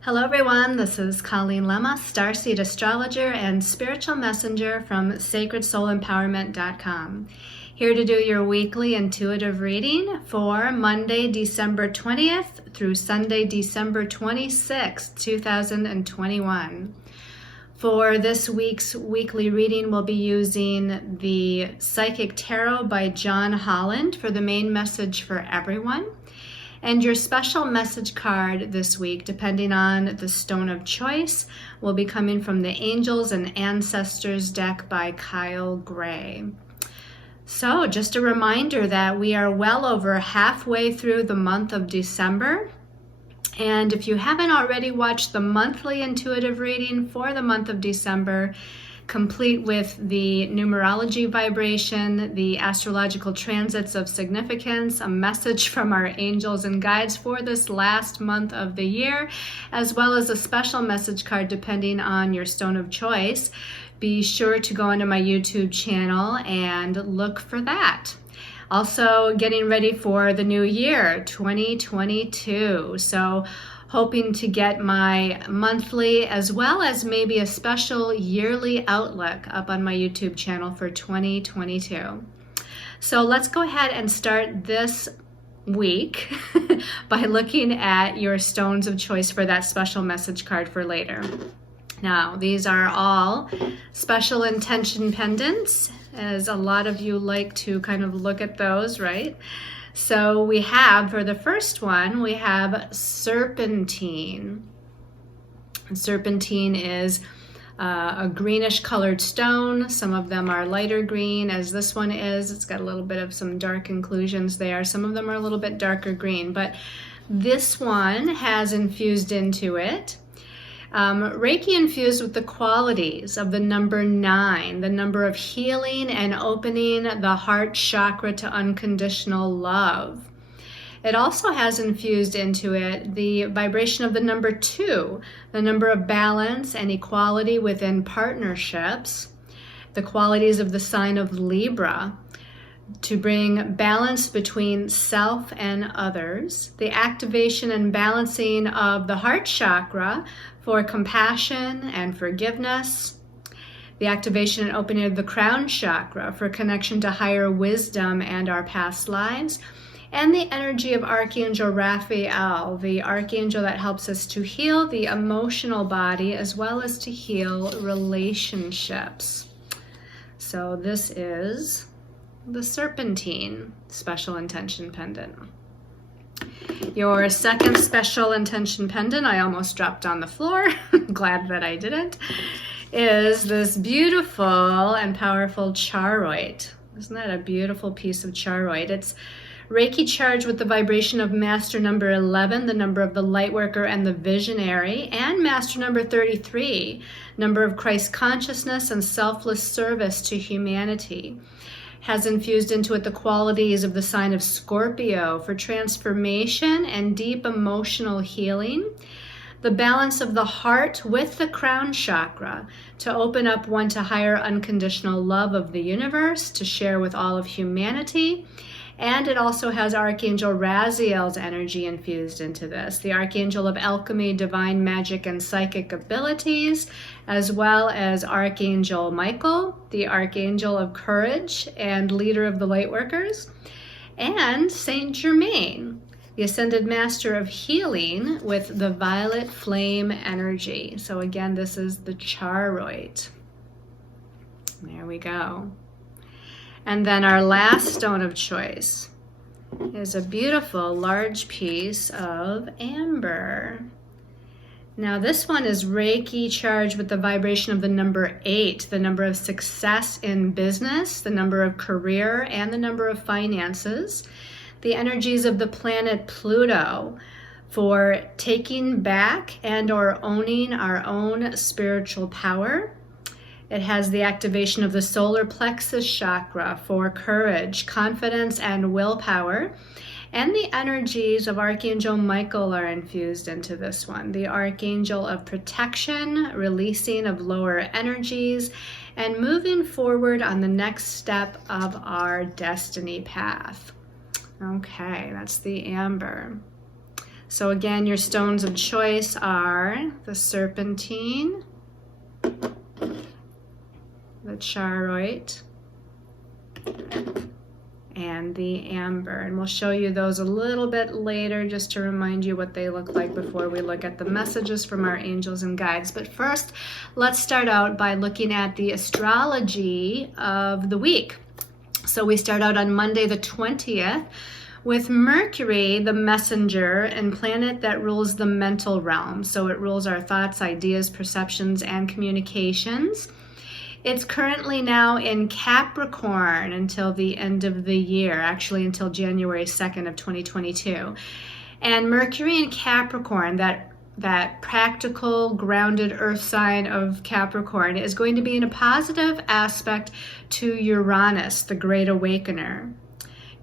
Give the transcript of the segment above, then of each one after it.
Hello everyone, this is Colleen Lemma, Starseed Astrologer and Spiritual Messenger from SacredSoulEmpowerment.com. Here to do your weekly intuitive reading for Monday, December 20th through Sunday, December 26th, 2021. For this week's weekly reading, we'll be using the Psychic Tarot by John Holland for the main message for everyone. And your special message card this week, depending on the stone of choice, will be coming from the Angels and Ancestors deck by Kyle Gray. So just a reminder that we are well over halfway through the month of December. And if you haven't already watched the monthly intuitive reading for the month of December, complete with the numerology vibration, the astrological transits of significance, a message from our angels and guides for this last month of the year, as well as a special message card depending on your stone of choice, be sure to go onto my YouTube channel and look for that. Also getting ready for the new year, 2022. So hoping to get my monthly as well as maybe a special yearly outlook up on my YouTube channel for 2022. So let's go ahead and start this week by looking at your stones of choice for that special message card for later. Now, these are all special intention pendants, as a lot of you like to kind of look at those, right? So we have, for the first one, we have serpentine. Serpentine is a greenish colored stone. Some of them are lighter green, as this one is. It's got a little bit of some dark inclusions there. Some of them are a little bit darker green, but this one has infused into it Reiki infused with the qualities of the number 9, the number of healing and opening the heart chakra to unconditional love. It also has infused into it the vibration of the number 2, the number of balance and equality within partnerships, the qualities of the sign of Libra, to bring balance between self and others, the activation and balancing of the heart chakra for compassion and forgiveness, the activation and opening of the crown chakra for connection to higher wisdom and our past lives, and the energy of Archangel Raphael, the archangel that helps us to heal the emotional body as well as to heal relationships. So this is the serpentine special intention pendant. Your second special intention pendant, I almost dropped on the floor, glad that I didn't, is this beautiful and powerful charoite. Isn't that a beautiful piece of charoite? It's Reiki charged with the vibration of master number 11, the number of the lightworker and the visionary, and master number 33, number of Christ consciousness and selfless service to humanity. Has infused into it the qualities of the sign of Scorpio for transformation and deep emotional healing, the balance of the heart with the crown chakra to open up one to higher unconditional love of the universe to share with all of humanity. And it also has Archangel Raziel's energy infused into this, the Archangel of Alchemy, Divine Magic, and Psychic Abilities, as well as Archangel Michael, the Archangel of Courage and leader of the Lightworkers, and Saint Germain, the Ascended Master of Healing with the Violet Flame energy. So again, this is the charoite. There we go. And then our last stone of choice is a beautiful large piece of amber. Now this one is Reiki charged with the vibration of the number 8, the number of success in business, the number of career, and the number of finances. The energies of the planet Pluto for taking back and or owning our own spiritual power. It has the activation of the solar plexus chakra for courage, confidence, and willpower. And the energies of Archangel Michael are infused into this one. The Archangel of protection, releasing of lower energies, and moving forward on the next step of our destiny path. Okay, that's the amber. So again, your stones of choice are the serpentine, the charoite, and the amber. And we'll show you those a little bit later just to remind you what they look like before we look at the messages from our angels and guides. But first, let's start out by looking at the astrology of the week. So we start out on Monday the 20th with Mercury, the messenger and planet that rules the mental realm. So it rules our thoughts, ideas, perceptions, and communications. It's currently now in Capricorn until the end of the year, actually until January 2nd of 2022. And Mercury in Capricorn, that practical, grounded earth sign of Capricorn, is going to be in a positive aspect to Uranus, the Great Awakener.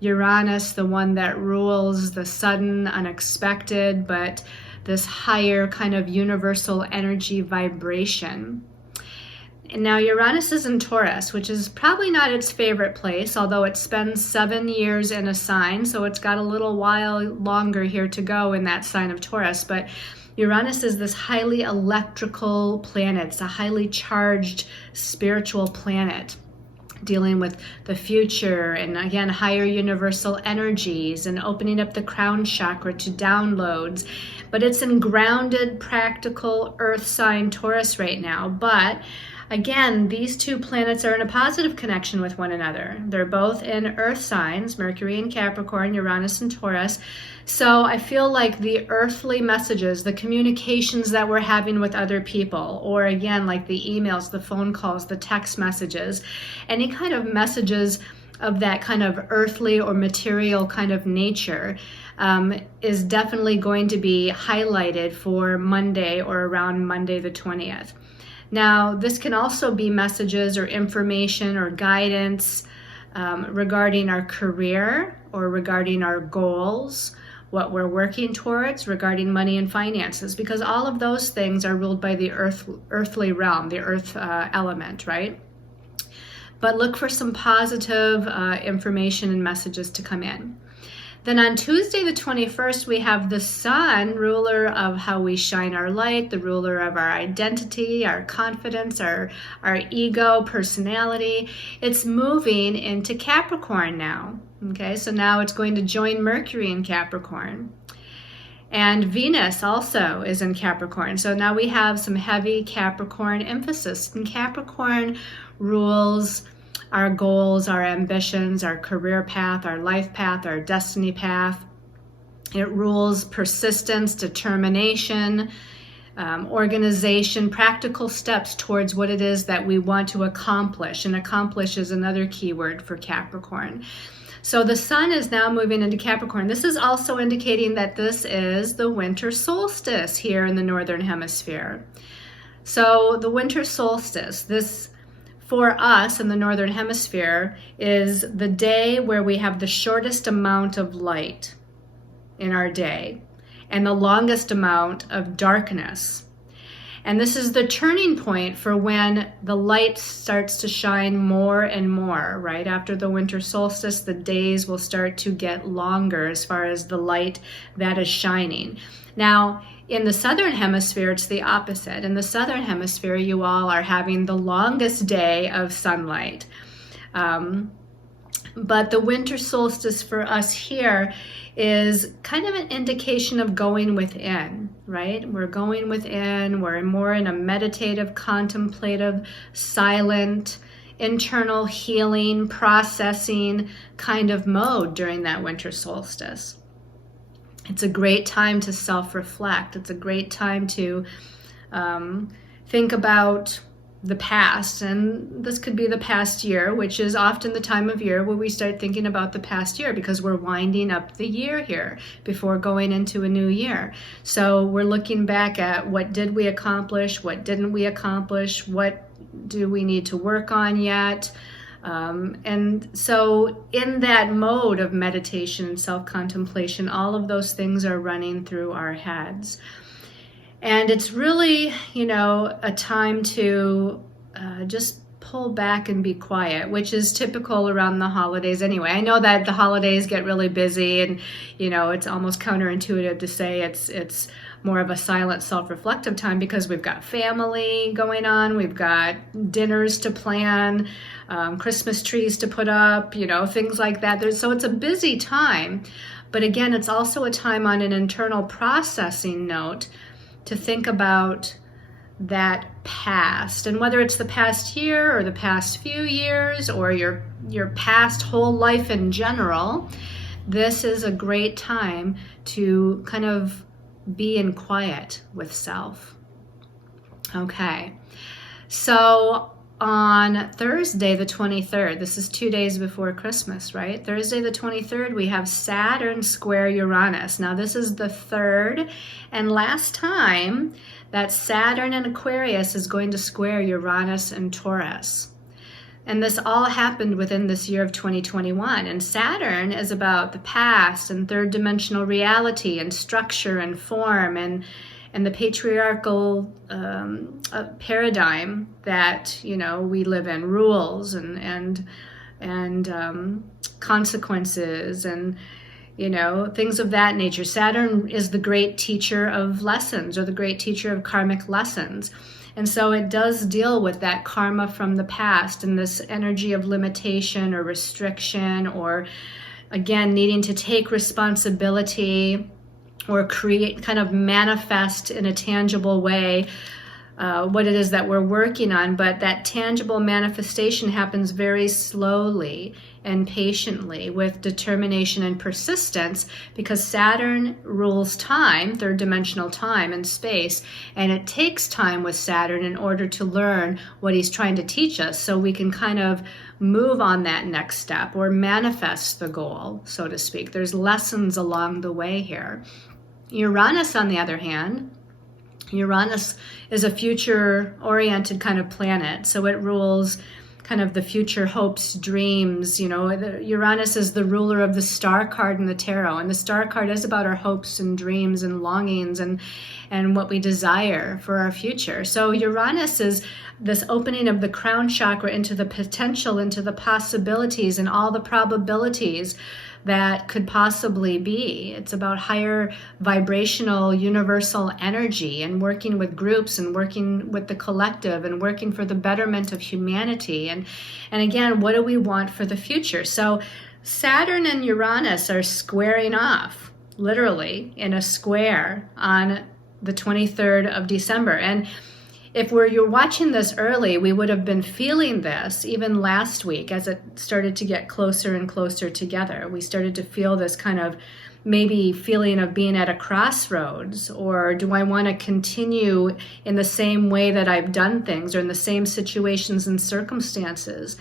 Uranus, the one that rules the sudden, unexpected, but this higher kind of universal energy vibration. And now Uranus is in Taurus, which is probably not its favorite place, although it spends 7 years in a sign, so it's got a little while longer here to go in that sign of Taurus. But Uranus is this highly electrical planet. It's a highly charged spiritual planet, dealing with the future and, again, higher universal energies and opening up the crown chakra to downloads. But it's in grounded, practical earth sign Taurus right now. But again, these two planets are in a positive connection with one another. They're both in earth signs, Mercury in Capricorn, Uranus in Taurus. So I feel like the earthly messages, the communications that we're having with other people, or again, like the emails, the phone calls, the text messages, any kind of messages of that kind of earthly or material kind of nature, is definitely going to be highlighted for Monday or around Monday the 20th. Now, this can also be messages or information or guidance regarding our career or regarding our goals, what we're working towards, regarding money and finances, because all of those things are ruled by the earthly realm, the earth element, right? But look for some positive information and messages to come in. Then on Tuesday the 21st, we have the sun, ruler of how we shine our light, the ruler of our identity, our confidence, our ego, personality. It's moving into Capricorn now. Okay, so now it's going to join Mercury in Capricorn. And Venus also is in Capricorn. So now we have some heavy Capricorn emphasis. And Capricorn rules our goals, our ambitions, our career path, our life path, our destiny path. It rules persistence, determination, organization, practical steps towards what it is that we want to accomplish. And accomplish is another key word for Capricorn. So the sun is now moving into Capricorn. This is also indicating that this is the winter solstice here in the Northern Hemisphere. So the winter solstice, this for us in the Northern Hemisphere, is the day where we have the shortest amount of light in our day and the longest amount of darkness. And this is the turning point for when the light starts to shine more and more. Right after the winter solstice, the days will start to get longer as far as the light that is shining. Now, in the Southern Hemisphere, it's the opposite. In the Southern Hemisphere, you all are having the longest day of sunlight. But the winter solstice for us here is kind of an indication of going within, right? We're going within, we're more in a meditative, contemplative, silent, internal healing, processing kind of mode during that winter solstice. It's a great time to self-reflect. It's a great time to think about the past, and this could be the past year, which is often the time of year where we start thinking about the past year because we're winding up the year here before going into a new year. So we're looking back at what did we accomplish, what didn't we accomplish, what do we need to work on yet. And so in that mode of meditation and self-contemplation, all of those things are running through our heads. And it's really, a time to just pull back and be quiet, which is typical around the holidays anyway. I know that the holidays get really busy, and it's almost counterintuitive to say it's more of a silent self-reflective time, because we've got family going on, we've got dinners to plan, Christmas trees to put up, things like that. So it's a busy time, but again, it's also a time on an internal processing note to think about that past, and whether it's the past year or the past few years or your past whole life in general, this is a great time to kind of be in quiet with self. Okay, so on Thursday the 23rd, this is 2 days before Christmas, right? Thursday the 23rd, we have Saturn square Uranus. Now this is the third and last time that Saturn in Aquarius is going to square Uranus and Taurus. And this all happened within this year of 2021. And Saturn is about the past and third dimensional reality and structure and form and the patriarchal paradigm that we live in, rules and consequences and things of that nature. Saturn is the great teacher of lessons, or the great teacher of karmic lessons. And so it does deal with that karma from the past and this energy of limitation or restriction, or again, needing to take responsibility or create, kind of manifest in a tangible way what it is that we're working on. But that tangible manifestation happens very slowly and patiently with determination and persistence, because Saturn rules time, third dimensional time and space, and it takes time with Saturn in order to learn what he's trying to teach us, so we can kind of move on that next step or manifest the goal, so to speak. There's lessons along the way here. Uranus, on the other hand, Uranus is a future-oriented kind of planet, so it rules kind of the future hopes, dreams. Uranus is the ruler of the star card in the tarot, and the star card is about our hopes and dreams and longings and what we desire for our future. So Uranus is this opening of the crown chakra into the potential, into the possibilities and all the probabilities that could possibly be. It's about higher vibrational universal energy and working with groups and working with the collective and working for the betterment of humanity. And again, what do we want for the future? So Saturn and Uranus are squaring off, literally in a square on the 23rd of December. And if you're watching this early, we would have been feeling this even last week as it started to get closer and closer together. We started to feel this kind of maybe feeling of being at a crossroads, or do I want to continue in the same way that I've done things, or in the same situations and circumstances?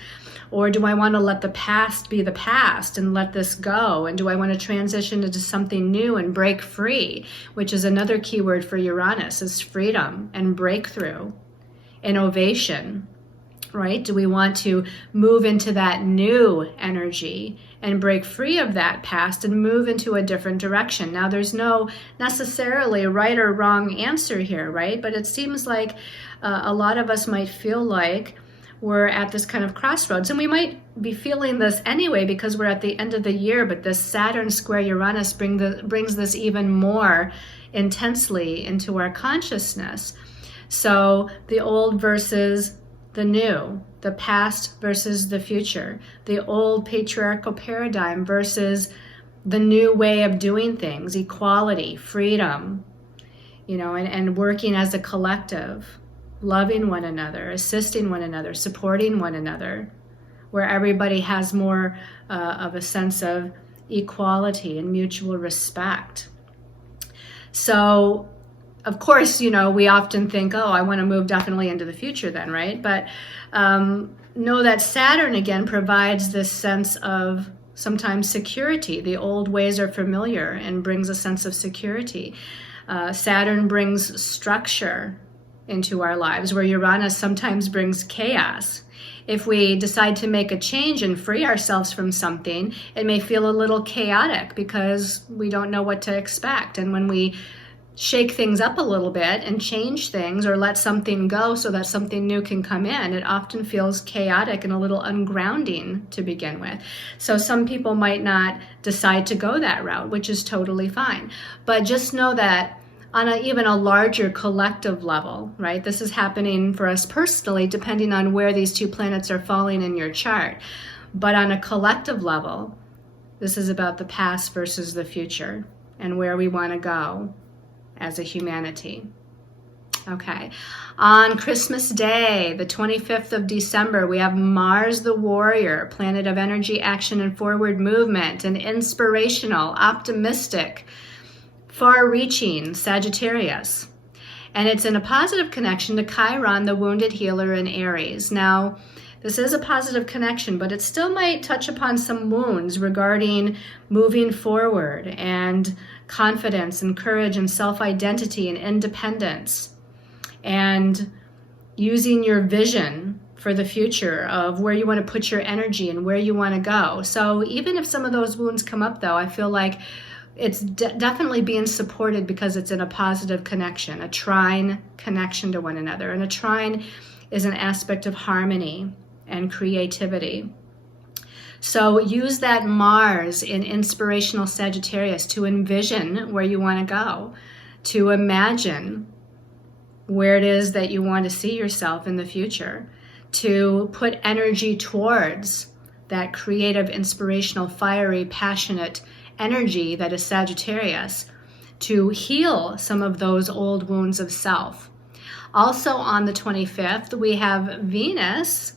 Or do I want to let the past be the past and let this go? And do I want to transition into something new and break free, which is another keyword for Uranus, is freedom and breakthrough, innovation, right? Do we want to move into that new energy and break free of that past and move into a different direction? Now, there's no necessarily right or wrong answer here, right? But it seems like a lot of us might feel like we're at this kind of crossroads, and we might be feeling this anyway because we're at the end of the year, but this Saturn square Uranus brings this even more intensely into our consciousness. So the old versus the new, the past versus the future, the old patriarchal paradigm versus the new way of doing things, equality, freedom, and working as a collective, loving one another, assisting one another, supporting one another, where everybody has more of a sense of equality and mutual respect. So, of course, we often think, oh, I want to move definitely into the future then, right? But know that Saturn, again, provides this sense of sometimes security. The old ways are familiar and brings a sense of security. Saturn brings structure into our lives, where Uranus sometimes brings chaos. If we decide to make a change and free ourselves from something, it may feel a little chaotic because we don't know what to expect. And when we shake things up a little bit and change things or let something go so that something new can come in, it often feels chaotic and a little ungrounding to begin with. So some people might not decide to go that route, which is totally fine. But just know that on even a larger collective level, right? This is happening for us personally, depending on where these two planets are falling in your chart. But on a collective level, this is about the past versus the future and where we want to go as a humanity. Okay. On Christmas Day, the 25th of December, we have Mars the Warrior, planet of energy, action, and forward movement, and inspirational, optimistic, far-reaching Sagittarius. And it's in a positive connection to Chiron, the wounded healer in Aries. Now, this is a positive connection, but it still might touch upon some wounds regarding moving forward and confidence and courage and self-identity and independence and using your vision for the future of where you want to put your energy and where you want to go. So even if some of those wounds come up, though, I feel like it's definitely being supported because it's in a positive connection, a trine connection to one another. And a trine is an aspect of harmony and creativity. So use that Mars in inspirational Sagittarius to envision where you want to go, to imagine where it is that you want to see yourself in the future, to put energy towards that creative, inspirational, fiery, passionate energy that is Sagittarius, to heal some of those old wounds of self. Also on the 25th, we have Venus,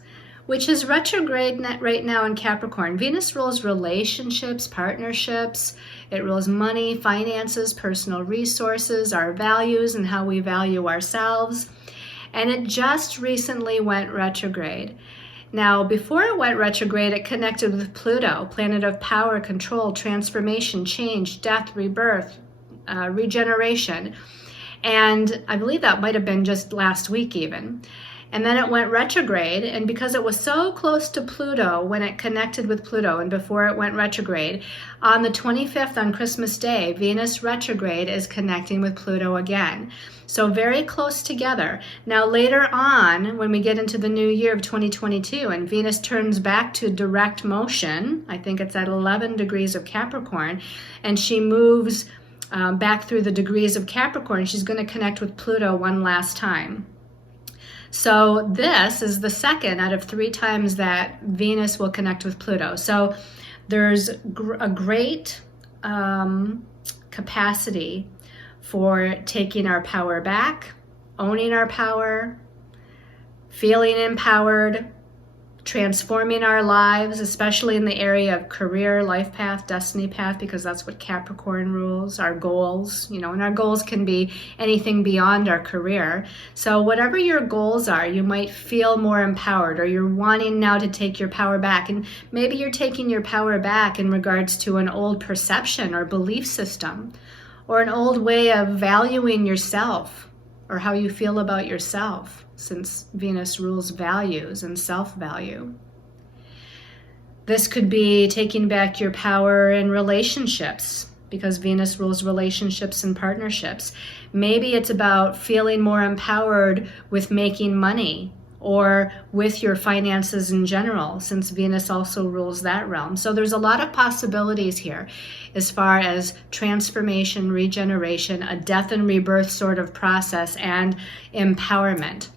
which is retrograde right now in Capricorn. Venus rules relationships, partnerships. It rules money, finances, personal resources, our values, and how we value ourselves. And it just recently went retrograde. Now, before it went retrograde, it connected with Pluto, planet of power, control, transformation, change, death, rebirth, regeneration. And I believe that might have been just last week even. And then it went retrograde, and because it was so close to Pluto when it connected with Pluto and before it went retrograde, on the 25th, on Christmas Day, Venus retrograde is connecting with Pluto again. So very close together. Now later on, when we get into the new year of 2022 and Venus turns back to direct motion, I think it's at 11 degrees of Capricorn, and she moves back through the degrees of Capricorn, she's going to connect with Pluto one last time. So this is the second out of 3 times that Venus will connect with Pluto. So there's a great capacity for taking our power back, owning our power, feeling empowered, transforming our lives, especially in the area of career, life path, destiny path, because that's what Capricorn rules, our goals, and our goals can be anything beyond our career. So whatever your goals are, you might feel more empowered, or you're wanting now to take your power back. And maybe you're taking your power back in regards to an old perception or belief system, or an old way of valuing yourself, or how you feel about yourself, since Venus rules values and self-value. This could be taking back your power in relationships, because Venus rules relationships and partnerships. Maybe it's about feeling more empowered with making money or with your finances in general, since Venus also rules that realm. So there's a lot of possibilities here as far as transformation, regeneration, a death and rebirth sort of process, and empowerment.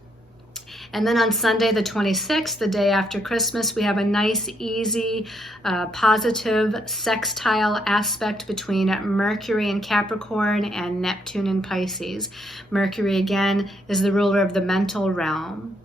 And then on Sunday, the 26th, the day after Christmas, we have a nice, easy, positive sextile aspect between Mercury in Capricorn and Neptune in Pisces. Mercury, again, is the ruler of the mental realm.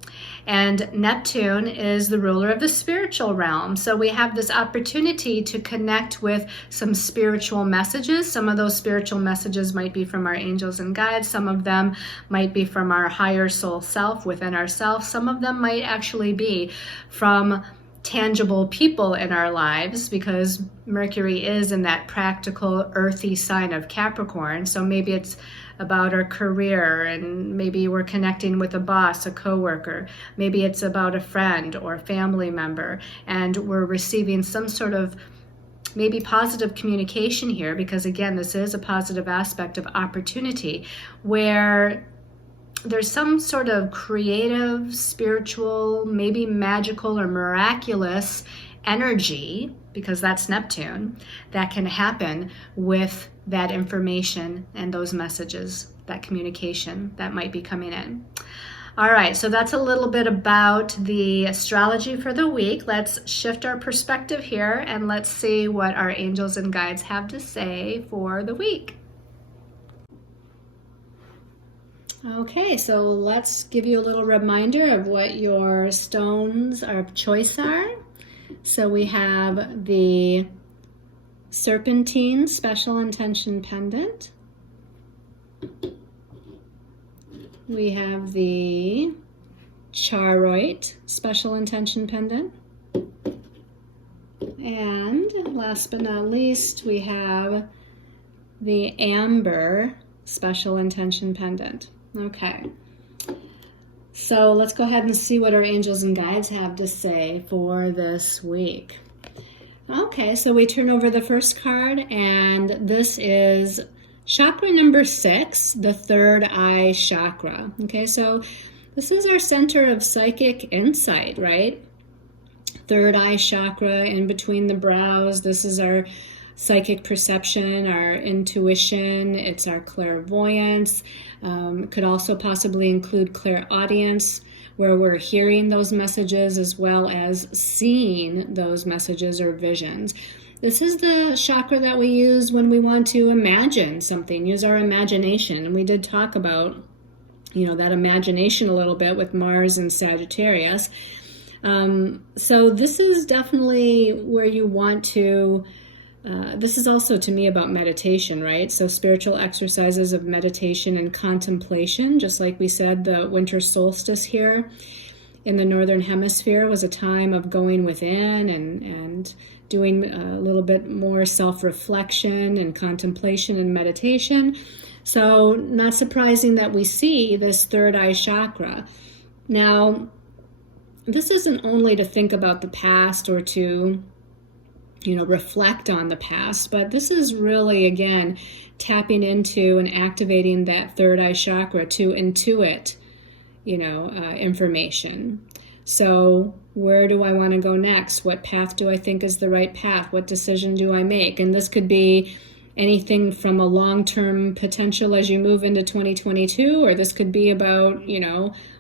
And Neptune is the ruler of the spiritual realm. So we have this opportunity to connect with some spiritual messages. Some of those spiritual messages might be from our angels and guides. Some of them might be from our higher soul self within ourselves. Some of them might actually be from tangible people in our lives, because Mercury is in that practical, earthy sign of Capricorn. So maybe it's about our career, and maybe we're connecting with a boss, a coworker. Maybe it's about a friend or family member, and we're receiving some sort of maybe positive communication here, because again, this is a positive aspect of opportunity, where there's some sort of creative, spiritual, maybe magical or miraculous energy, because that's Neptune, that can happen with that information and those messages, that communication that might be coming in. All right, so that's a little bit about the astrology for the week. Let's shift our perspective here and let's see what our angels and guides have to say for the week. Okay, so let's give you a little reminder of what your stones of choice are. So we have the Serpentine Special Intention Pendant. We have the Charoite Special Intention Pendant. And last but not least, we have the Amber Special Intention Pendant. Okay, so let's go ahead and see what our angels and guides have to say for this week. Okay, so we turn over the first card, and this is chakra number 6, the third eye chakra. Okay, so this is our center of psychic insight, right? Third eye chakra in between the brows. This is our psychic perception, our intuition, it's our clairvoyance. It could also possibly include clairaudience, where we're hearing those messages as well as seeing those messages or visions. This is the chakra that we use when we want to imagine something, use our imagination. And we did talk about, that imagination a little bit with Mars and Sagittarius. So this is definitely where you want to this is also to me about meditation, right? So spiritual exercises of meditation and contemplation, just like we said, the winter solstice here in the Northern Hemisphere was a time of going within and doing a little bit more self-reflection and contemplation and meditation. So not surprising that we see this third eye chakra. Now, this isn't only to think about the past or to reflect on the past, but this is really, again, tapping into and activating that third eye chakra to intuit, information. So where do I want to go next? What path do I think is the right path? What decision do I make? And this could be anything from a long-term potential as you move into 2022, or this could be about,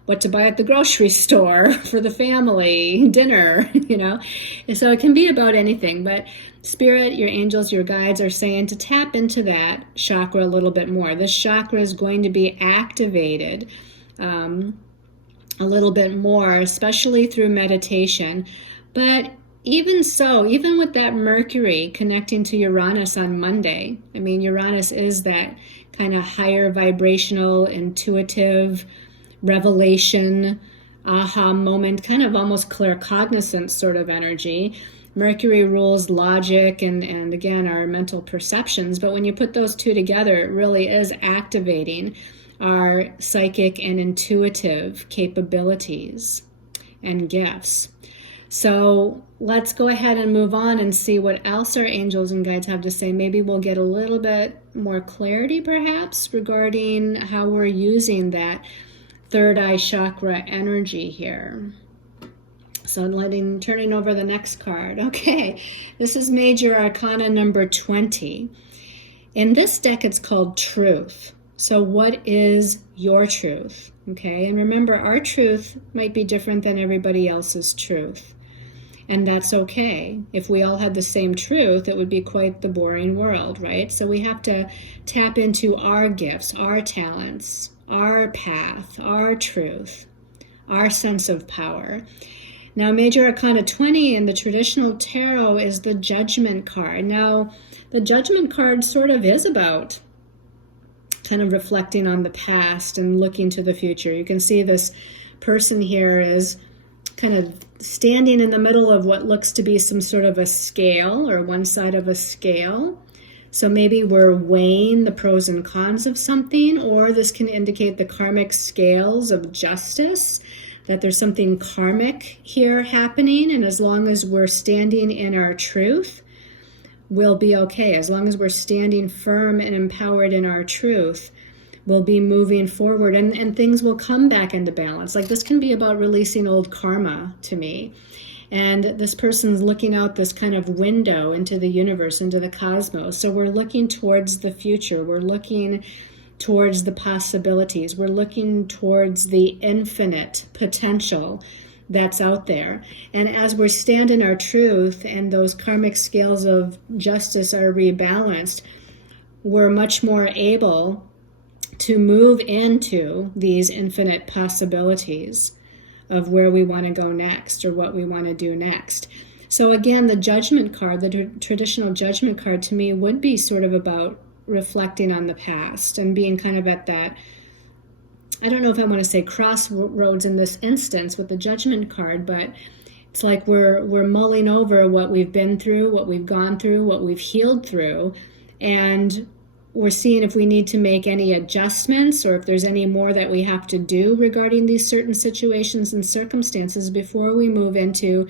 what to buy at the grocery store for the family, dinner, And so it can be about anything, but Spirit, your angels, your guides are saying to tap into that chakra a little bit more. This chakra is going to be activated a little bit more, especially through meditation. But even so, even with that Mercury connecting to Uranus on Monday, Uranus is that kind of higher vibrational, intuitive, revelation, aha moment, kind of almost claircognizance sort of energy. Mercury rules logic and again, our mental perceptions. But when you put those two together, it really is activating our psychic and intuitive capabilities and gifts. So let's go ahead and move on and see what else our angels and guides have to say. Maybe we'll get a little bit more clarity, perhaps, regarding how we're using that third eye chakra energy here. So turning over the next card. Okay, this is Major Arcana number 20. In this deck, it's called Truth. So what is your truth? Okay, and remember, our truth might be different than everybody else's truth. And that's okay. If we all had the same truth, it would be quite the boring world, right? So we have to tap into our gifts, our talents, our path, our truth, our sense of power. Now, Major Arcana 20 in the traditional tarot is the Judgment card. Now, the Judgment card sort of is about kind of reflecting on the past and looking to the future. You can see this person here is kind of standing in the middle of what looks to be some sort of a scale or one side of a scale. So maybe we're weighing the pros and cons of something, or this can indicate the karmic scales of justice, that there's something karmic here happening. And as long as we're standing in our truth, we'll be okay. As long as we're standing firm and empowered in our truth, we'll be moving forward, and things will come back into balance. Like, this can be about releasing old karma to me. And this person's looking out this kind of window into the universe, into the cosmos. So we're looking towards the future. We're looking towards the possibilities. We're looking towards the infinite potential that's out there. And as we're standing our truth and those karmic scales of justice are rebalanced, we're much more able to move into these infinite possibilities of where we want to go next or what we want to do next. So again, the judgment card, the traditional judgment card, to me would be sort of about reflecting on the past and being kind of at that, I don't know if I want to say crossroads in this instance with the judgment card, but it's like we're mulling over what we've been through, what we've gone through, what we've healed through, and we're seeing if we need to make any adjustments or if there's any more that we have to do regarding these certain situations and circumstances before we move into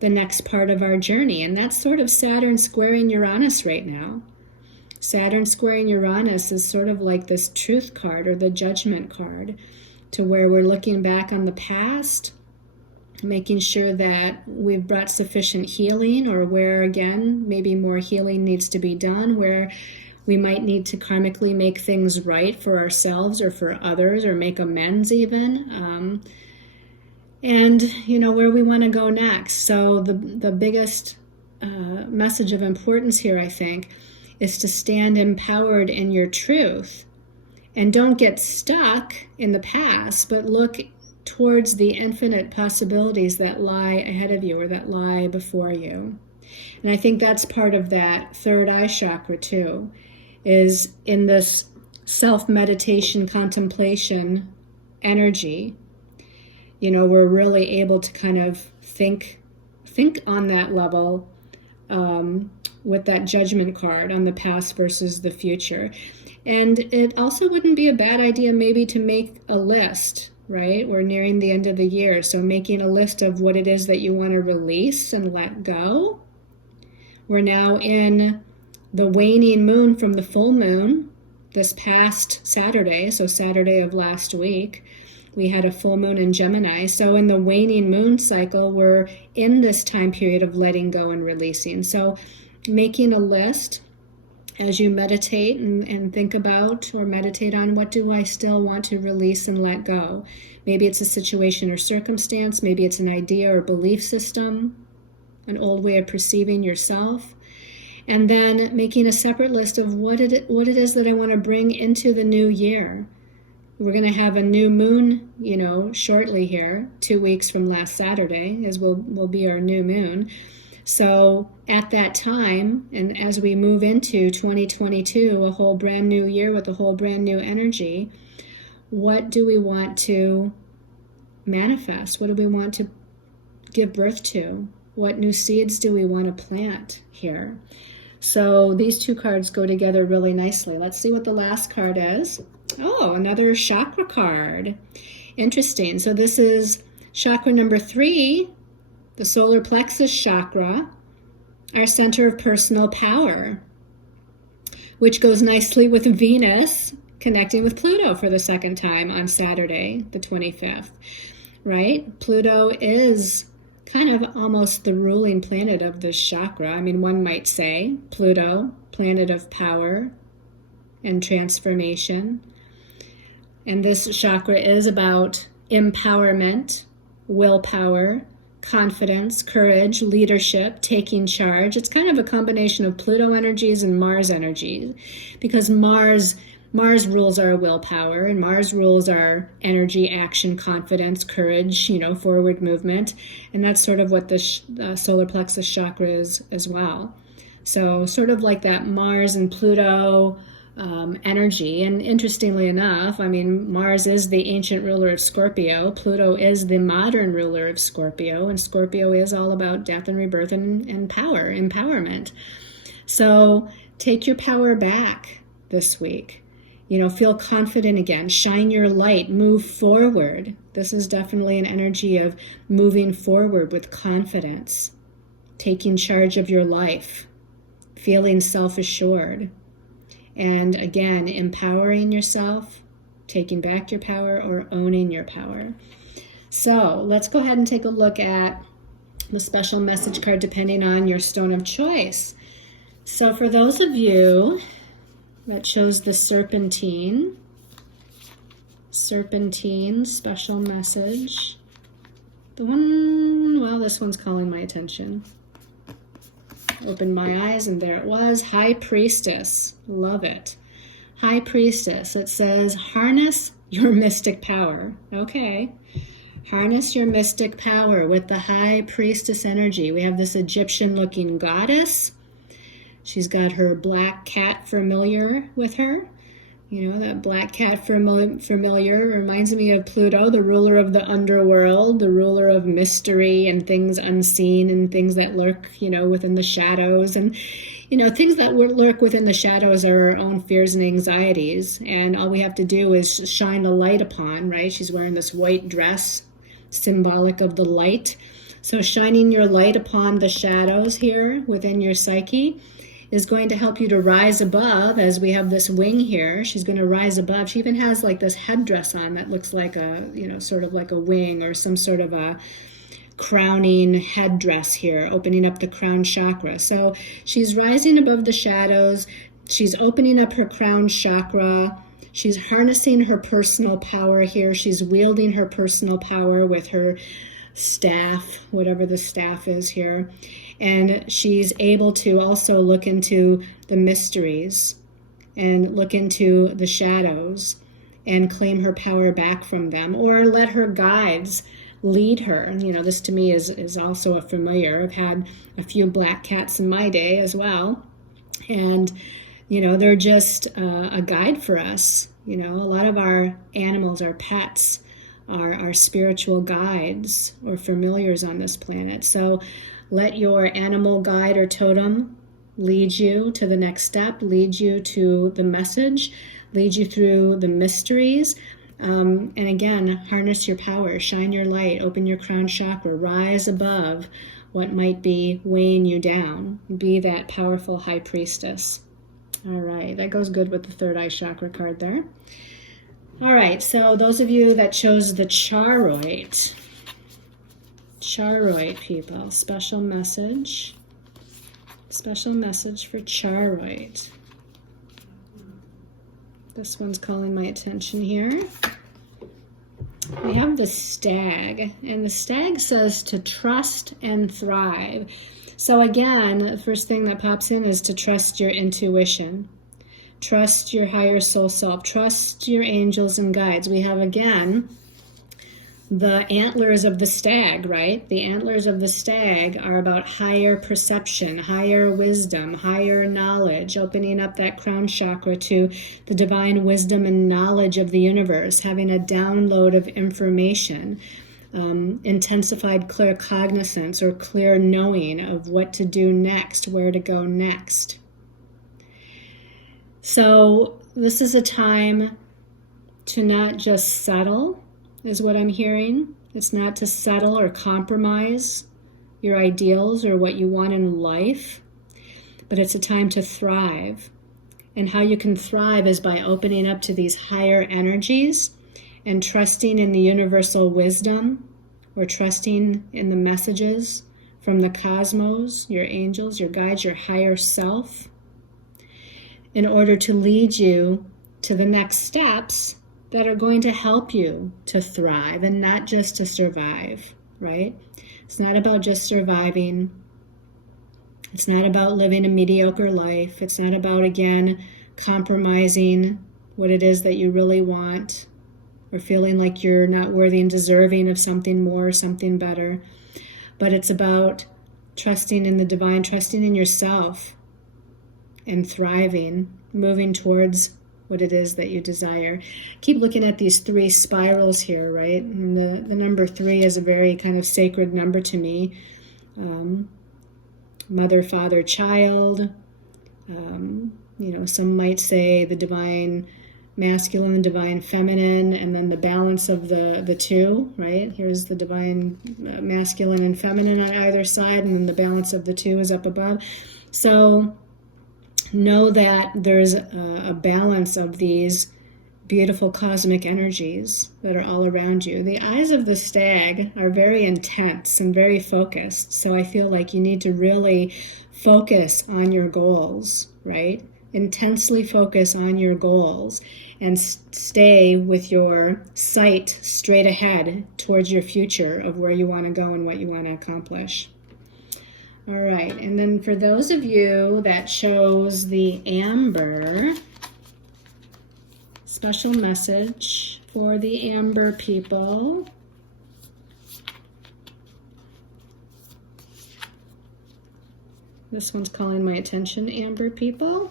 the next part of our journey. And that's sort of Saturn squaring Uranus right now. Saturn squaring Uranus is sort of like this truth card or the judgment card, to where we're looking back on the past, making sure that we've brought sufficient healing, or where, again, maybe more healing needs to be done, where we might need to karmically make things right for ourselves or for others, or make amends even. And, where we want to go next. So the biggest message of importance here, I think, is to stand empowered in your truth. And don't get stuck in the past, but look towards the infinite possibilities that lie ahead of you or that lie before you. And I think that's part of that third eye chakra too, is in this self-meditation, contemplation energy. We're really able to kind of think on that level with that judgment card on the past versus the future. And it also wouldn't be a bad idea maybe to make a list, right? We're nearing the end of the year, so making a list of what it is that you want to release and let go. We're now in the waning moon from the full moon this past Saturday, so Saturday of last week. We had a full moon in Gemini. So in the waning moon cycle, we're in this time period of letting go and releasing. So making a list as you meditate and think about or meditate on, what do I still want to release and let go? Maybe it's a situation or circumstance. Maybe it's an idea or belief system, an old way of perceiving yourself. And then making a separate list of what it is that I want to bring into the new year. We're going to have a new moon, shortly here, 2 weeks from last Saturday, as will be our new moon. So at that time, and as we move into 2022, a whole brand new year with a whole brand new energy, what do we want to manifest? What do we want to give birth to? What new seeds do we want to plant here? So these two cards go together really nicely. Let's see what the last card is. Oh, another chakra card. Interesting. So this is chakra number 3, the solar plexus chakra, our center of personal power, which goes nicely with Venus connecting with Pluto for the second time on Saturday, the 25th, right? Pluto is kind of almost the ruling planet of this chakra. I mean, one might say Pluto, planet of power and transformation. And this chakra is about empowerment, willpower, confidence, courage, leadership, taking charge. It's kind of a combination of Pluto energies and Mars energies, because Mars rules our willpower, and Mars rules our energy, action, confidence, courage, forward movement. And that's sort of what the solar plexus chakra is as well. So sort of like that Mars and Pluto energy. And interestingly enough, Mars is the ancient ruler of Scorpio. Pluto is the modern ruler of Scorpio. And Scorpio is all about death and rebirth and power, empowerment. So take your power back this week. Feel confident again, shine your light, move forward. This is definitely an energy of moving forward with confidence, taking charge of your life, feeling self-assured. And again, empowering yourself, taking back your power, or owning your power. So let's go ahead and take a look at the special message card depending on your stone of choice. So for those of you that chose the serpentine special message, this one's calling my attention. Opened my eyes and there it was. High Priestess. Love it. High Priestess. It says, harness your mystic power. Okay. Harness your mystic power with the High Priestess energy. We have this Egyptian-looking goddess. She's got her black cat familiar with her. You know, that black cat familiar reminds me of Pluto, the ruler of the underworld, the ruler of mystery and things unseen and things that lurk, within the shadows. And, things that lurk within the shadows are our own fears and anxieties. And all we have to do is shine a light upon, right? She's wearing this white dress, symbolic of the light. So shining your light upon the shadows here within your psyche is going to help you to rise above. As we have this wing here, she's going to rise above. She even has like this headdress on that looks like a, sort of like a wing or some sort of a crowning headdress here, opening up the crown chakra. So she's rising above the shadows. She's opening up her crown chakra. She's harnessing her personal power here. She's wielding her personal power with her staff, whatever the staff is here. And she's able to also look into the mysteries and look into the shadows and claim her power back from them, or let her guides lead her. This to me is also a familiar. I've had a few black cats in my day as well. And, they're just a guide for us. A lot of our animals, our pets, are our spiritual guides or familiars on this planet. So let your animal guide or totem lead you to the next step, lead you to the message, lead you through the mysteries. And again, harness your power, shine your light, open your crown chakra, rise above what might be weighing you down. Be that powerful High Priestess. All right, that goes good with the third eye chakra card there. All right, so those of you that chose the Charoite people, special message for Charoite. This one's calling my attention here. We have the stag, and the stag says to trust and thrive. So again, the first thing that pops in is to trust your intuition. Trust your higher soul self. Trust your angels and guides. We have, again, the antlers of the stag, right? The antlers of the stag are about higher perception, higher wisdom, higher knowledge, opening up that crown chakra to the divine wisdom and knowledge of the universe, having a download of information, intensified claircognizance or clear knowing of what to do next, where to go next. So this is a time to not just settle, is what I'm hearing. It's not to settle or compromise your ideals or what you want in life, but it's a time to thrive. And how you can thrive is by opening up to these higher energies and trusting in the universal wisdom, or trusting in the messages from the cosmos, your angels, your guides, your higher self, in order to lead you to the next steps that are going to help you to thrive and not just to survive, right? It's not about just surviving. It's not about living a mediocre life. It's not about, again, compromising what it is that you really want, or feeling like you're not worthy and deserving of something more, something better. But it's about trusting in the divine, trusting in yourself, and thriving, moving towards what it is that you desire. Keep looking at these three spirals here, right? And the number 3 is a very kind of sacred number to me. Mother, father, child. Some might say the divine masculine and divine feminine, and then the balance of the two, right? Here's the divine masculine and feminine on either side, and then the balance of the two is up above. So know that there's a balance of these beautiful cosmic energies that are all around you. The eyes of the stag are very intense and very focused, so I feel like you need to really focus on your goals, right? Intensely focus on your goals and stay with your sight straight ahead towards your future of where you want to go and what you want to accomplish. All right, and then for those of you that chose the amber, special message for the amber people. This one's calling my attention, amber people.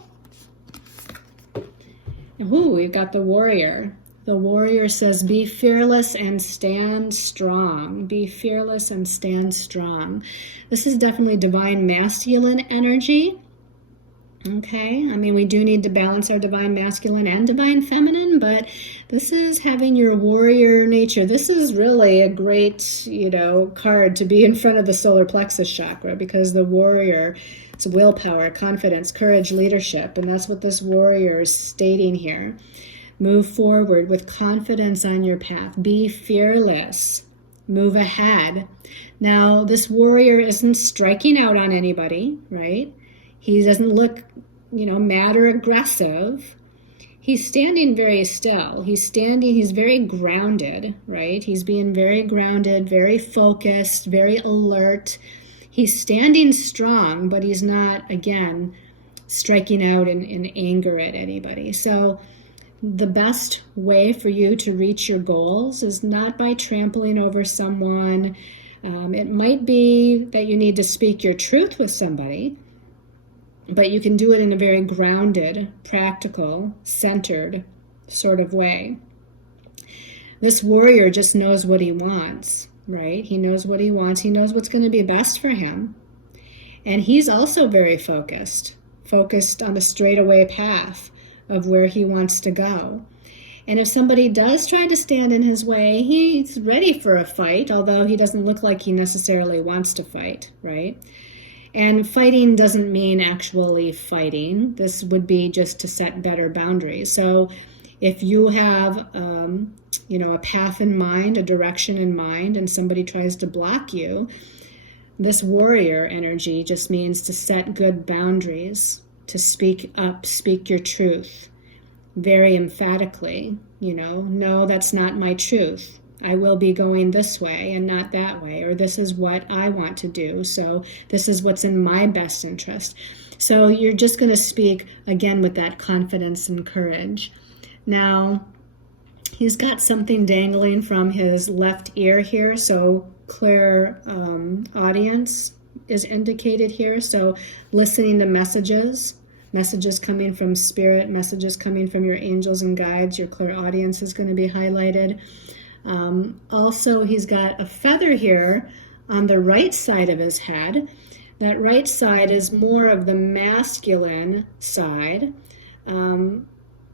Ooh, we've got the warrior. The warrior says, be fearless and stand strong. Be fearless and stand strong. This is definitely divine masculine energy. Okay, I mean, we do need to balance our divine masculine and divine feminine, but this is having your warrior nature. This is really a great, card to be in front of the solar plexus chakra, because the warrior, it's willpower, confidence, courage, leadership, and that's what this warrior is stating here. Move forward with confidence on your path. Be fearless. Move ahead. Now, this warrior isn't striking out on anybody, right? He doesn't look, mad or aggressive. He's standing very still. He's very grounded, right? He's being very grounded, very focused, very alert. He's standing strong, but he's not, again, striking out in anger at anybody. So the best way for you to reach your goals is not by trampling over someone. It might be that you need to speak your truth with somebody, but you can do it in a very grounded, practical, centered sort of way. This warrior just knows what he wants, right? He knows what he wants. He knows what's going to be best for him. And he's also very focused on the straightaway path of where he wants to go. And if somebody does try to stand in his way, he's ready for a fight, although he doesn't look like he necessarily wants to fight, right? And fighting doesn't mean actually fighting. This would be just to set better boundaries. So if you have, a path in mind, a direction in mind, and somebody tries to block you, this warrior energy just means to set good boundaries, to speak up, speak your truth very emphatically. No, that's not my truth. I will be going this way and not that way, or this is what I want to do, so this is what's in my best interest. So you're just going to speak, again, with that confidence and courage. Now, he's got something dangling from his left ear here, so clear audience is indicated here. So listening to messages coming from spirit, messages coming from your angels and guides, your clear audience is going to be highlighted. Also, he's got a feather here on the right side of his head. That right side is more of the masculine side,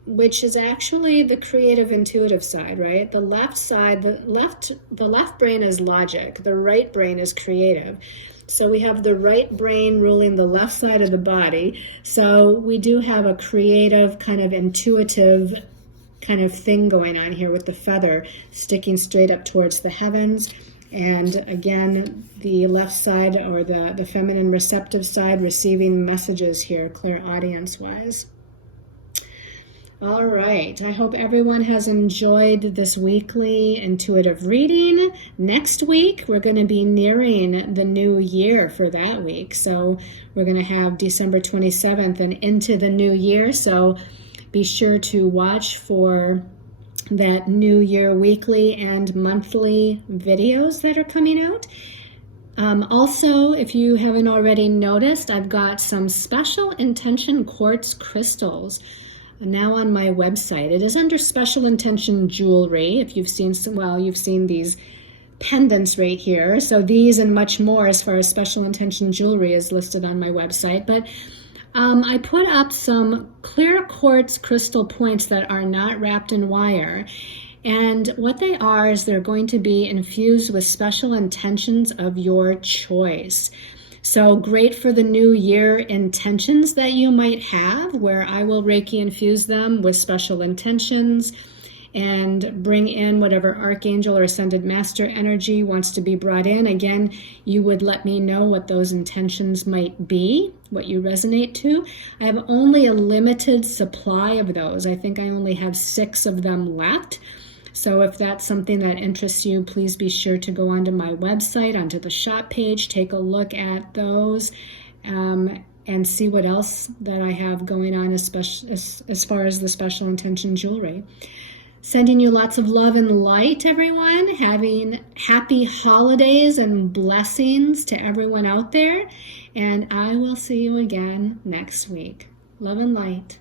which is actually the creative, intuitive side, right? The left side, the left brain is logic. The right brain is creative. So we have the right brain ruling the left side of the body. So we do have a creative, kind of intuitive kind of thing going on here with the feather sticking straight up towards the heavens. And again, the left side, or the feminine receptive side, receiving messages here, clear audience-wise. All right, I hope everyone has enjoyed this weekly intuitive reading. Next week, we're going to be nearing the new year for that week. So we're going to have December 27th and into the new year. So be sure to watch for that New Year weekly and monthly videos that are coming out. Also, if you haven't already noticed, I've got some special intention quartz crystals now on my website. It is under special intention jewelry. If you've seen you've seen these pendants right here. So these and much more as far as special intention jewelry is listed on my website. But I put up some clear quartz crystal points that are not wrapped in wire. And what they are is they're going to be infused with special intentions of your choice. So great for the new year intentions that you might have, where I will Reiki infuse them with special intentions and bring in whatever archangel or ascended master energy wants to be brought in. Again, you would let me know what those intentions might be, what you resonate to. I have only a limited supply of those. I think I only have 6 of them left. So if that's something that interests you, please be sure to go onto my website, onto the shop page, take a look at those, and see what else that I have going on as far as the special intention jewelry. Sending you lots of love and light, everyone. Having happy holidays and blessings to everyone out there. And I will see you again next week. Love and light.